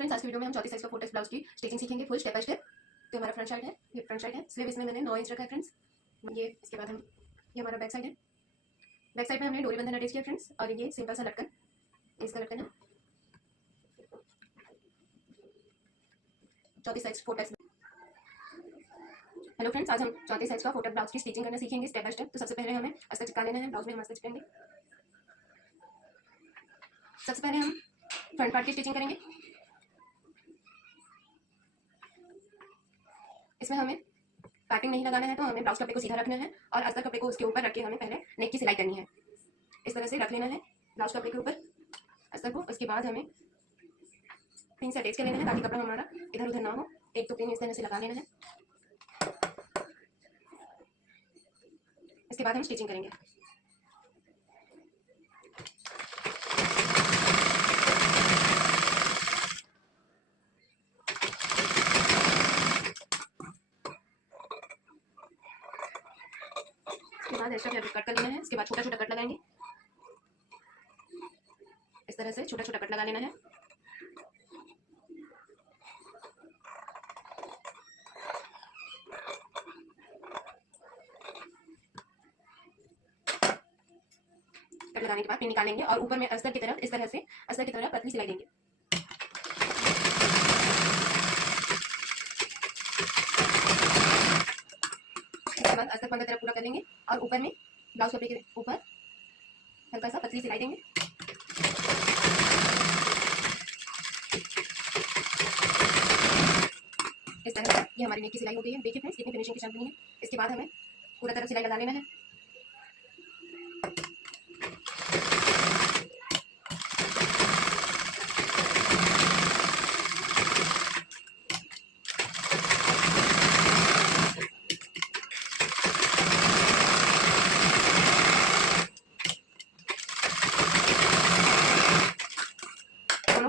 Friends आज की video में हम चौथी साइज का 4 टेक्स ब्लाउज की स्टिचिंग सीखेंगे फुल स्टेप बाय स्टेप। तो हमारा फ्रंट साइड है, ये फ्रंट साइड है, स्लीव इसमें मैंने 9 इंच रखा है फ्रेंड्स। ये इसके बाद हम ये हमारा बैक साइड है। बैक साइड में हमने डोरी बंधन अटैच किया फ्रेंड्स, और ये सिंपल सा लटकन, इसका लटकन है चौथी साइज 4 टेक्स। हेलो फ्रेंड्स, आज हम चौथी साइज का 4 टेक्स ब्लाउज की स्टिचिंग करना सीखेंगे स्टेप बाय स्टेप। तो सबसे पहले हमें अस्तर चिपका लेना है। ब्लाउज में हम अस्तर चिपकाएंगे। सबसे पहले हम फ्रंट पार्ट की स्टिचिंग करेंगे। इसमें हमें पाइपिंग नहीं लगाना है, तो हमें ब्लाउज कपड़े को सीधा रखना है और अस्तर कपड़े को उसके ऊपर रख के हमें पहले नेक की सिलाई करनी है। इस तरह से रख लेना है ब्लाउज कपड़े के ऊपर अस्तर को। उसके बाद हमें पिन से अटैच कर लेना है ताकि कपड़ा हमारा इधर उधर ना हो। एक तो पिन इस तरह से लगा लेना है। इसके बाद हम स्टिचिंग करेंगे। इसके बाद एक्स्ट्रा फैब्रिक कट कर लेना है। इसके बाद छोटा छोटा कट लगाएंगे। इस तरह से छोटा छोटा कट लगा लेना है। कट लगाने के बाद पिन निकालेंगे और ऊपर में अस्तर की तरफ इस तरह से अस्तर की तरफ पतली सिलाई देंगे। इसके बाद अस्तर पंद्रह तरफ पूरा कर लेंगे और ऊपर में ब्लाउज कपड़े के ऊपर हल्का सा पतली सिलाई देंगे। इस तरह से ये हमारी नेक की सिलाई हो गई है। देखिए फ्रेंड्स कितनी फिनिशिंग के साथ बनी है। इसके बाद हमें पूरा तरफ सिलाई लगा लेना है।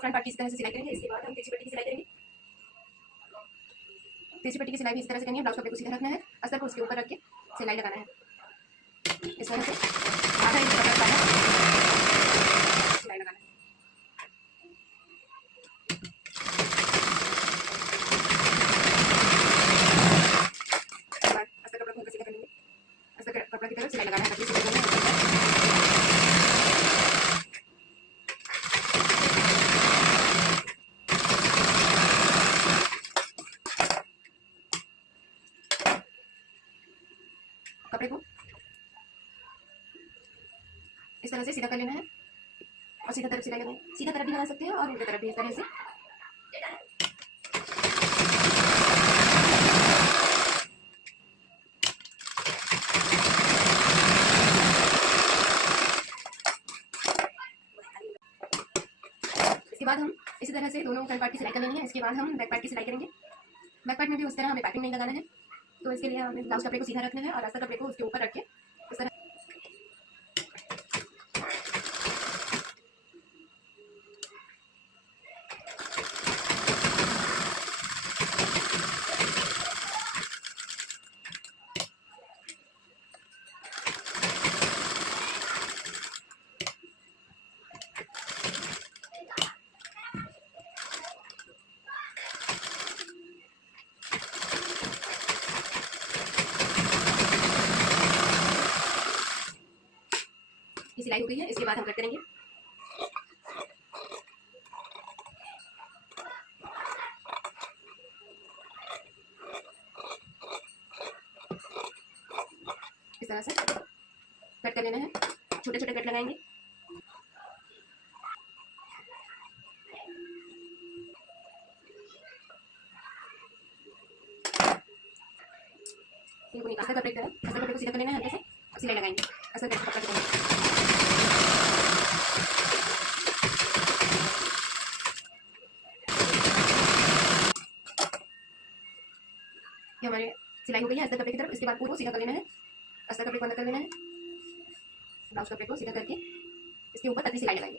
फ्रंट पार्ट की इस तरह से सिलाई करेंगे। इसके बाद हम तीसरी पट्टी की सिलाई करेंगे। तीसरी पट्टी की सिलाई भी इस तरह से करनी है। ब्लाउज कपड़े को सीधा रखना है, अस्तर को उसके ऊपर रख के सिलाई लगाना है। इस तरह से आधा इंच पकड़ पाना सिलाई लगाना है। अस्तर कपड़ा को सीधा कर लेंगे। अस्तर कपड़ा की तरफ सिलाई लगाना है। कपड़े को इस तरह से सीधा कर लेना है और सीधा तरफ सिलाई लगाएंगे। सीधा तरफ भी लगा सकते हैं और उल्टी तरफ भी इस तरह से। इसके बाद हम इसी तरह से दोनों फ्रंट पार्ट की सिलाई कर लेनी है। इसके बाद हम बैक पार्ट की सिलाई करेंगे। बैक पार्ट में भी उस तरह हमें पाइपिंग नहीं लगाना है, तो इसके लिए हमें ब्लाउज कपड़े को सीधा रखना है और अस्तर कपड़े को उसके ऊपर रख के इस तरह सिलाई हो गई है। इसके बाद हम कट करेंगे। इस तरह से कट कर लेना है। छोटे छोटे कट लगाएंगे। इनको निकाल कर कपड़े की तरफ अस्तर कपड़े को सीधा कर लेना है हल्के से और सिलाई लगाएंगे। अस्तर कपड़े को पकड़ के ये हमारे सिलाई हो गई है अस्तर कपड़े की तरफ। इसके बाद पूरा सीधा कर लेना है। अस्तर कपड़े को अंदर कर लेना है। ब्लाउज कपड़े को सीधा करके इसके ऊपर पतली सिलाई लगाएंगे।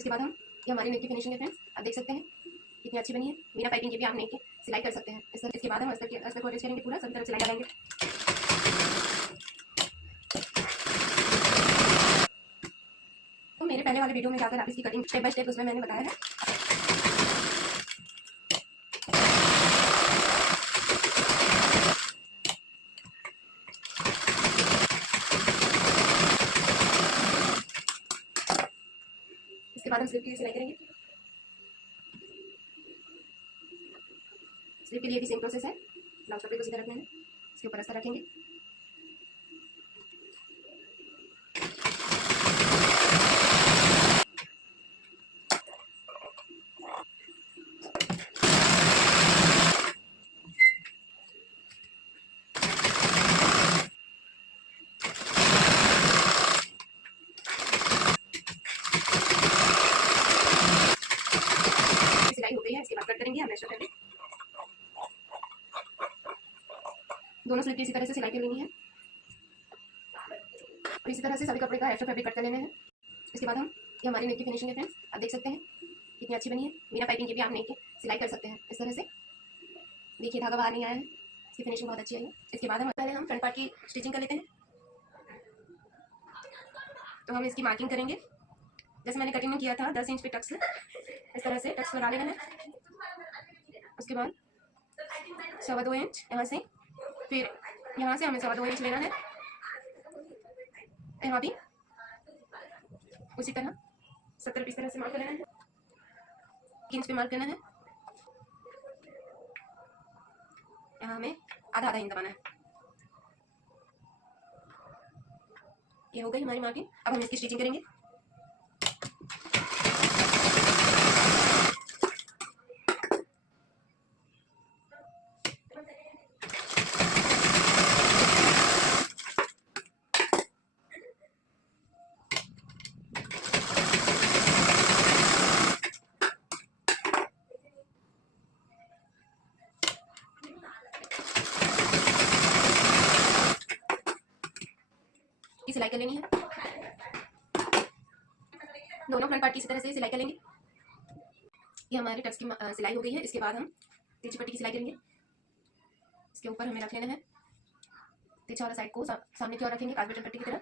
इसके बाद हम ये हमारी नेक की फिनिशिंग है फ्रेंड्स, आप देख सकते हैं कितनी अच्छी बनी है। बिना पाइपिंग के भी आप नेक की सिलाई कर सकते हैं। इसके बाद हम अस्तर को अटैच करेंगे, पूरा सभी तरफ सिलाई लगाएंगे। तो मेरे पहले वाले वीडियो में जाकर आप इसकी कटिंग स्टेप बाय स्टेप उसमें मैंने बताया है। इसके बाद हम स्लीव की सिलाई करेंगे। स्लीव के लिए भी सेम प्रोसेस है, ब्लाउज कपड़े को सीधा रखना है, इसके ऊपर अस्तर रखेंगे। सिलाई हो गई है, इसके बाद कट करेंगे। हमेशा पहले दोनों स्लीव की इसी तरह से सिलाई कर लेनी है और इसी तरह से सभी कपड़े का एक्स्ट्रा फैब्रिक कट कर लेना है। इसके बाद हम ये हमारी नेक की फिनिशिंग है फ्रेंड्स, आप देख सकते हैं कितनी अच्छी बनी है। बिना पाइपिंग के भी आप नेक की सिलाई कर सकते हैं। इस तरह से देखिए धागा बाहर नहीं आया है, इसकी फिनिशिंग बहुत अच्छी आई है। इसके बाद हम पहले फ्रंट पार्ट की स्टिचिंग कर लेते हैं। तो हम इसकी मार्किंग करेंगे जैसे मैंने कटिंग में किया था, 10 इंच पे टक्स, इस तरह से टक्स लगा लेना है। उसके बाद 2.25 इंच यहाँ से, फिर यहाँ से हमें 2.25 इंच लेना है। यहाँ भी उसी तरह 70 इस तरह से मार्क करना है, 1 इंच पे मार्क करना है। यहाँ हमें आधा इंच दबाना है। ये हो गई हमारी मार्किंग। अब हम इसकी स्टिचिंग करेंगे। की सिलाई कर लेनी है। दोनों फ्रंट पार्ट की इसी तरह से सिलाई कर लेंगे। ये हमारे टक्स की सिलाई हो गई है। इसके बाद हम तिरछी पट्टी की सिलाई करेंगे। इसके ऊपर हमें रख लेना है, तिरछा वाला साइड को सामने की ओर रखेंगे काज बटन पट्टी की तरह।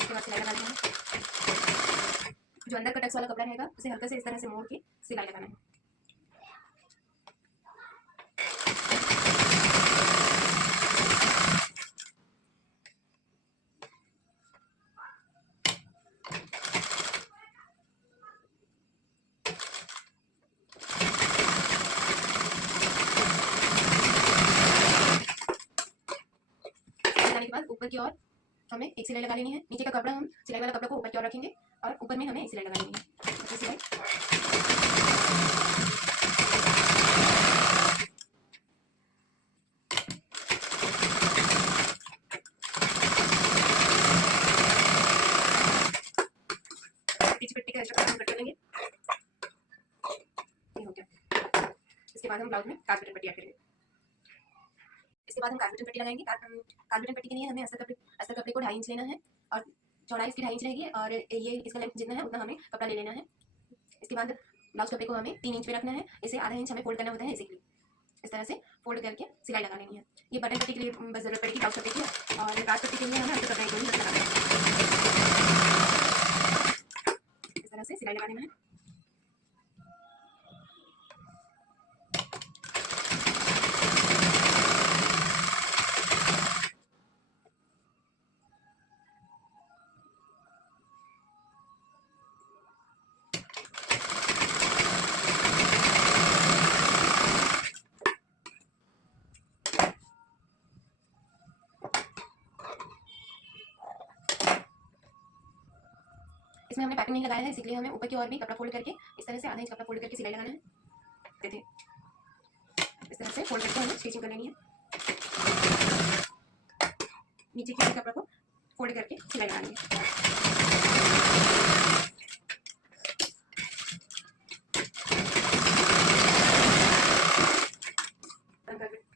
इसके बाद सिलाई लगा लेंगे। जो अंदर का टक्स वाला कपड़ा रहेगा उसे हल्का से इस तरह से मोड़ के सिलाई लगाना है। के बाद ऊपर की ओर हमें एक सिलाई लगा लेनी है। नीचे का कपड़ा हम सिलाई वाला कपड़ा को ऊपर की ओर रखेंगे और ऊपर में हमें एक सिलाई लगा लेनी है। सिलाई पीछे पट्टी का एक्स्ट्रा कट कर लेंगे। ये हो गया। इसके बाद हम ब्लाउज में काज बटन पट्टी ऐड करेंगे। इसके बाद हम काज बटन पट्टी लगाएंगे। काज बटन पट्टी के लिए हमें अस्तर कपड़े को 2.5 इंच लेना है और चौड़ाई इसकी 2.5 इंच रहेगी और ये इसका लेंथ जितना है उतना हमें कपड़ा ले लेना है। इसके बाद ब्लाउज कपड़े को हमें 3 इंच पे रखना है। इसे आधा इंच हमें फोल्ड करना होता है। इसी के लिए इस तरह से फोल्ड करके सिलाई लगा लेनी है। ये बटन पट्टी के लिए बस जरूरत पड़ेगी ब्लाउज कपड़े की और काज पट्टी के लिए हमें अंदर कपड़े को ही लगाना है। इस तरह से सिलाई लगा लेना है। इसमें हमने पैटर्न नहीं लगाया है, इसलिए हमें ऊपर की ओर भी कपड़ा फोल्ड करके इस तरह से आधा इंच कपड़ा फोल्ड करके सिलाई लगाना है। देखिए इस तरह से फोल्ड करके हमें स्टिचिंग कर लेनी है। नीचे की कपड़ा को फोल्ड करके सिलाई लगानी है।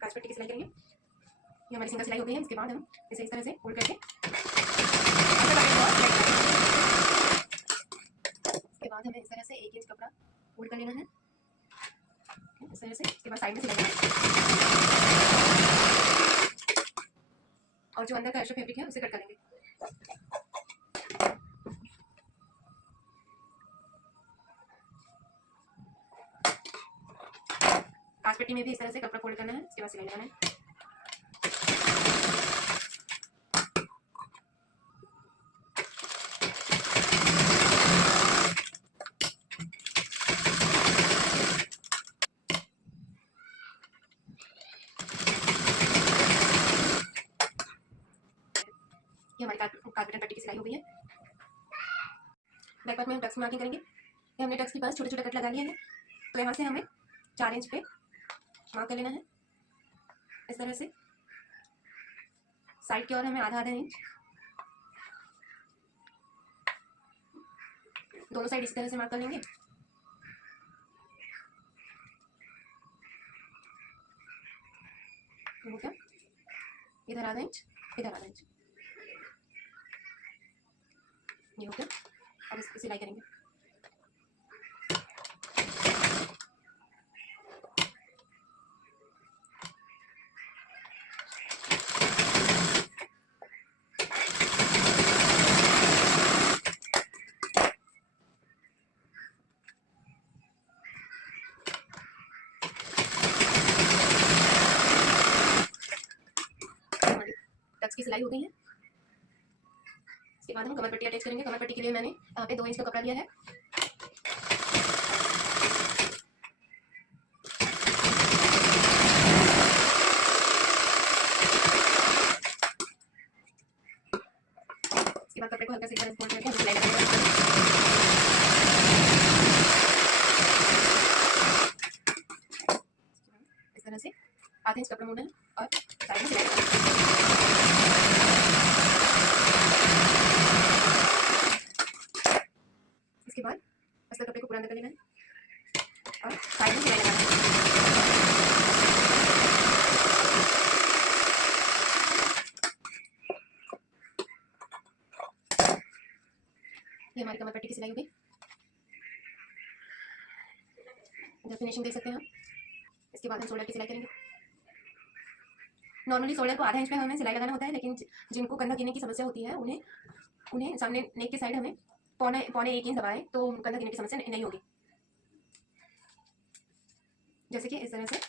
काज पट्टी की सिलाई करेंगे। ये हमारी सिंगल सिलाई हो गई है। इसके बाद हम इसे इस तरह से फोल्ड करके बाद हमें इस तरह से 1 इंच कपड़ा फोल्ड कर लेना है इस तरह से। इसके बाद साइड में सिलाई करना है और जो अंदर का एक्स्ट्रा फैब्रिक है उसे कट कर लेंगे। काज पट्टी में भी इस तरह से कपड़ा फोल्ड करना है, इसके बाद सिलाई लगाना है। ये हमारी काज बटन पट्टी की सिलाई हो गई है। बैक पार्ट में हम टक्स मार्किंग करेंगे। ये हमने टक्स के पास छोटे छोटे कट लगा लिए हैं, तो यहाँ से हमें 4 इंच पे मार्क कर लेना है इस तरह से। साइड की ओर हमें आधा इंच, दोनों साइड इस तरह से मार्क कर लेंगे। हो गया, इधर आधा इंच, इधर आधा इंच, ये हो गया। अब इसकी सिलाई करेंगे। टक्स की सिलाई हो गई है। इसके बाद हम कमर पट्टी अटैच करेंगे। कमर पट्टी के लिए मैंने यहाँ पे 2 इंच का कपड़ा लिया है। इसके बाद कपड़े को हल्का से इधर फोल्ड करके हम सिलाई लगाएंगे इस तरह से। आधा इंच कपड़ा मोड़ना है और साइड में सिलाई लगाना है। इसके बाद अस्तर कपड़े को पूरा अंदर कर लेना है और साइड में सिलाई लगाना है। ये हमारी कमर पट्टी की सिलाई हो गई। इधर फिनिशिंग देख सकते हैं हम। इसके बाद हम शोल्डर की सिलाई करेंगे। नॉर्मली शोल्डर को आधा इंच पे हमें सिलाई लगाना होता है, लेकिन जिनको कंधा गिरने की समस्या होती है उन्हें सामने नेक के साइड हमें पौने 1 इंच दबाए तो कंधा गिरने की समस्या नहीं होगी। जैसे कि इस तरह से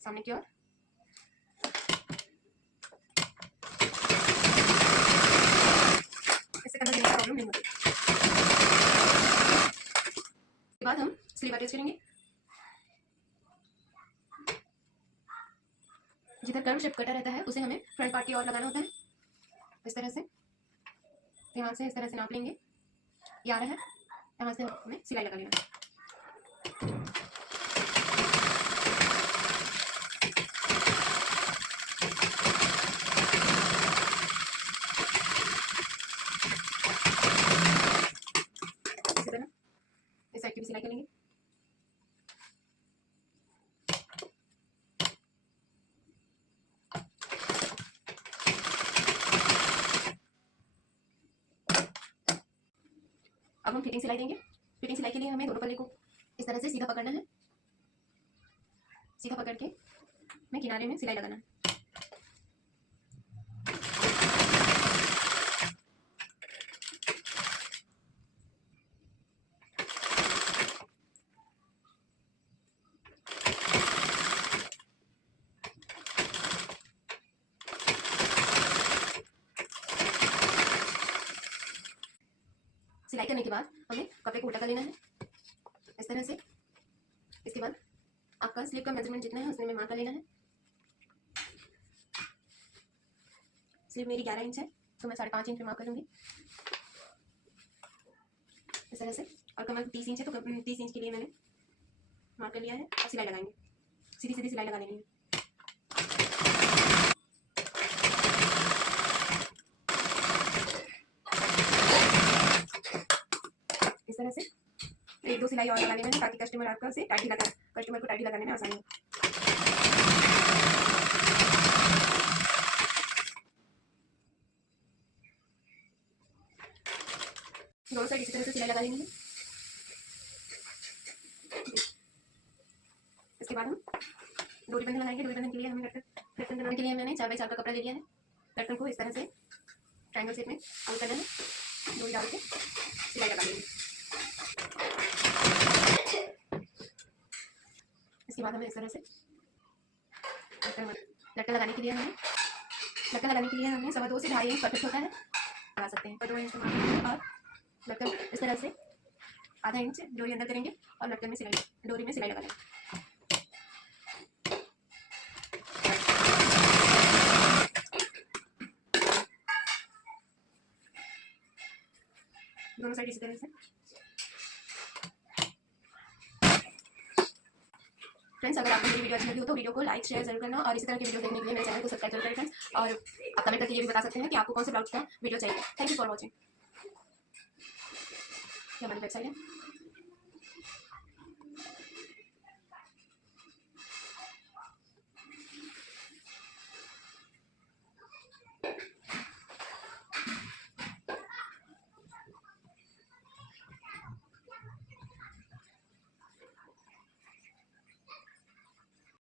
सामने की ओर। इससे कंधा गिरने की प्रॉब्लम नहीं होती। इसके बाद हम स्लीव अटैच करेंगे। जिधर कर्व शेप कटा रहता है उसे हमें फ्रंट पार्ट की ओर लगाना होता है इस तरह से। यहाँ से इस तरह से नाप लेंगे, ये आ रहा है, यहाँ से हमें सिलाई लगा लेना है। इसी तरह इस साइड की भी सिलाई करेंगे। अब हम फिटिंग सिलाई देंगे। फिटिंग सिलाई के लिए हमें दोनों पल्ले को इस तरह से सीधा पकड़ना है। सीधा पकड़ के हमें किनारे में सिलाई लगाना है। सिलाई करने के बाद हमें कपड़े को उल्टा कर लेना है इस तरह से। इसके बाद आपका स्लीव का मेजरमेंट जितना है उसमें में मार्क कर लेना है। स्लीव मेरी 11 इंच है तो मैं 5.5 इंच पे मार्क करूँगी इस तरह से। और कमर 30 इंच है तो 30 इंच के लिए मैंने मार्क कर लिया है। और सिलाई लगाएंगे, सीधी सीधी सिलाई लगा लेनी है। इस तरह से 1-2 सिलाई और लगा लेना है ताकि कस्टमर को टाइटी लगाने में आसानी हो। दोनों साइड इसी तरह से सिलाई लगा लेंगे। इसके बाद हम डोरी बंधन लगाएंगे। डोरी बंधन के लिए हमें लटकन बनाने के लिए मैंने 4x4 का कपड़ा ले लिया है। लटकन को इस तरह से ट्रायंगल शेप में फोल्ड करना है, डोरी डाल के सिलाई लगा लेंगे। इसके बाद हमें इस तरह से लटकन लगाने के लिए हमें 2.25 से 2.5 इंच परफेक्ट होता है, लगा सकते हैं। 2 इंच और लटकन इस तरह से आधा इंच डोरी अंदर करेंगे और लटकन में सिलाई, डोरी में सिलाई लगा लेंगे। दोनों साइड इसी तरह से। फ्रेंड्स, अगर आपको मेरी वीडियो अच्छी लगी हो तो वीडियो को लाइक शेयर जरूर करना और इसी तरह की वीडियो देखने के लिए मेरे चैनल को सब्सक्राइब जरूर करें फ्रेंड्स। और आप कमेंट करके ये भी बता सकते हैं कि आपको कौन से ब्लाउज का वीडियो चाहिए। Thank you for watching. ये हमारी वेबसाइट है।